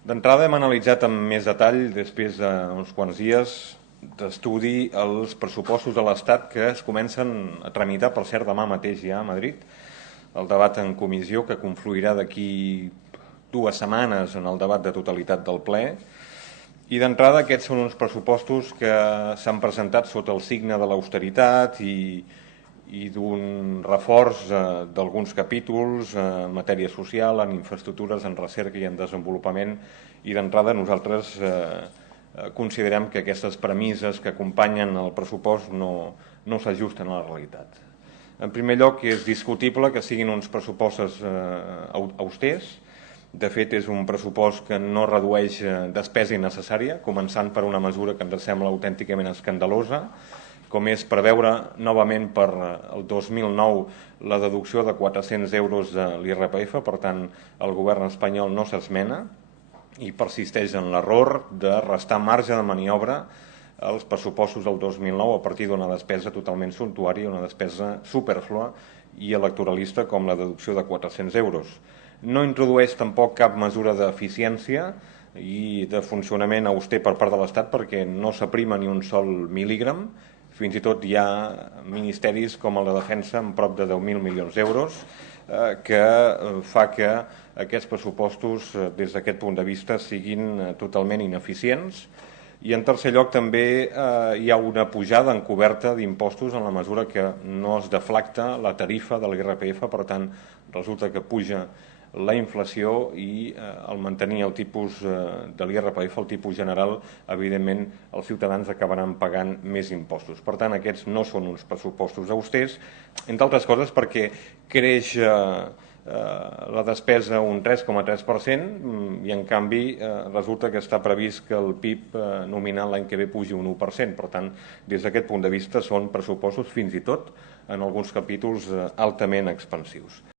D'entrada hem analitzat amb més detall, després d'uns quants dies d'estudi, els pressupostos de l'Estat que es comencen a tramitar, per cert, demà mateix ja a Madrid. El debat en comissió, que confluirà d'aquí 2 setmanes en el debat de totalitat del ple. I d'entrada aquests són uns pressupostos que s'han presentat sota el signe de l'austeritat i d'un reforç d'alguns capítols en matèria social, en infraestructures, en recerca i en desenvolupament. I d'entrada nosaltres considerem que aquestes premisses que acompanyen el pressupost no s'ajusten a la realitat. En primer lloc, és discutible que siguin uns pressupostos austers. De fet, és un pressupost que no redueix despesa innecessària, començant per una mesura que ens sembla autènticament escandalosa, com és preveure novament per el 2009 la deducció de 400 euros de l'IRPF. Per tant, el govern espanyol no s'esmena i persisteix en l'error de restar marge de maniobra als pressupostos del 2009 a partir d'una despesa totalment sumptuària, una despesa superflua i electoralista com la deducció de 400 euros. No introdueix tampoc cap mesura d'eficiència i de funcionament auster per part de l'Estat, perquè no s'aprima ni un sol mil·lígram. Fins i tot hi ha ministeris com el de Defensa amb prop de 10.000 milions d'euros, que fa que aquests pressupostos, des d'aquest punt de vista, siguin totalment ineficients. I en tercer lloc també hi ha una pujada encoberta d'impostos en la mesura que no es deflacta la tarifa de l'IRPF. Per tant, resulta que puja la inflació i al mantenir el tipus de l'IRPF, el tipus general, evidentment els ciutadans acabaran pagant més impostos. Per tant, aquests no són uns pressupostos austers, entre altres coses perquè creix la despesa un 3,3% i en canvi resulta que està previst que el PIB nominal l'any que ve pugi un 1%. Per tant, des d'aquest punt de vista són pressupostos fins i tot en alguns capítols altament expansius.